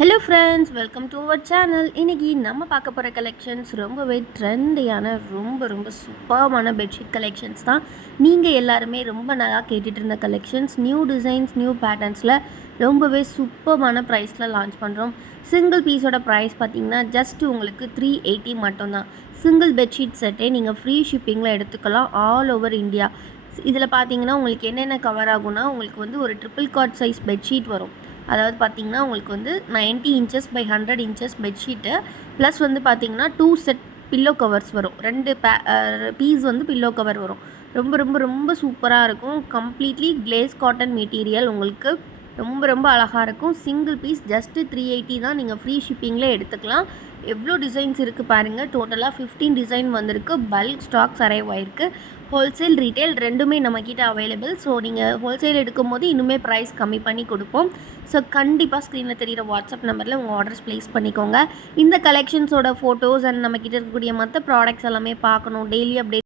Hello friends, welcome to our channel. இன்றைக்கி நம்ம பார்க்க போகிற கலெக்ஷன்ஸ் ரொம்பவே ட்ரெண்டியான ரொம்ப சூப்பர்மான பெட்ஷீட் கலெக்ஷன்ஸ் தான். நீங்கள் எல்லாருமே ரொம்ப நல்லா கேட்டுட்டு இருந்த கலெக்ஷன்ஸ், நியூ டிசைன்ஸ், நியூ பேட்டர்ன்ஸில் ரொம்பவே சூப்பர்மான ப்ரைஸில் லான்ச் பண்ணுறோம். சிங்கிள் பீஸோட ப்ரைஸ் பார்த்திங்கன்னா ஜஸ்ட் உங்களுக்கு 380 மட்டும்தான். சிங்கிள் பெட்ஷீட் செட்டே நீங்கள் ஃப்ரீ ஷிப்பிங்கில் எடுத்துக்கலாம் ஆல் ஓவர் இந்தியா. இதில் பார்த்தீங்கன்னா உங்களுக்கு என்னென்ன கவர் ஆகும்னா, உங்களுக்கு வந்து ஒரு ட்ரிபிள் காட் சைஸ் பெட்ஷீட் வரும். அதாவது பார்த்திங்கன்னா உங்களுக்கு வந்து 90 inches by 100 inches bedsheet plus வந்து பார்த்திங்கன்னா 2 செட் பில்லோ கவர்ஸ் வரும். 2 பீஸ் வந்து பில்லோ கவர் வரும். ரொம்ப சூப்பராக இருக்கும். கம்ப்ளீட்லி கிளேஸ் காட்டன் மெட்டீரியல், உங்களுக்கு ரொம்ப அழகாக இருக்கும். சிங்கிள் பீஸ் ஜஸ்ட்டு 380 தான். நீங்கள் ஃப்ரீ ஷிப்பிங்கில் எடுத்துக்கலாம். எவ்வளோ டிசைன்ஸ் இருக்குது பாருங்கள். டோட்டலாக 15 டிசைன் வந்திருக்கு. பல்க் ஸ்டாக்ஸ் அரைவ் ஆகிருக்கு. ஹோல்சேல் ரீட்டெயில் ரெண்டுமே நம்மக்கிட்ட அவைலபிள். ஸோ நீங்கள் ஹோல்சேல் எடுக்கும் போது இன்னுமே ப்ரைஸ் கம்மி பண்ணி கொடுப்போம். ஸோ கண்டிப்பாக ஸ்க்ரீனில் தெரிகிற வாட்ஸ்அப் நம்பரில் உங்கள் ஆர்டர்ஸ் ப்ளேஸ் பண்ணிக்கோங்க. இந்த கலெக்ஷன்ஸோட ஃபோட்டோஸ் அண்ட் நம்மக்கிட்ட இருக்கக்கூடிய மற்ற ப்ராடக்ட்ஸ் எல்லாமே பார்க்கணும், டெய்லி அப்டேட்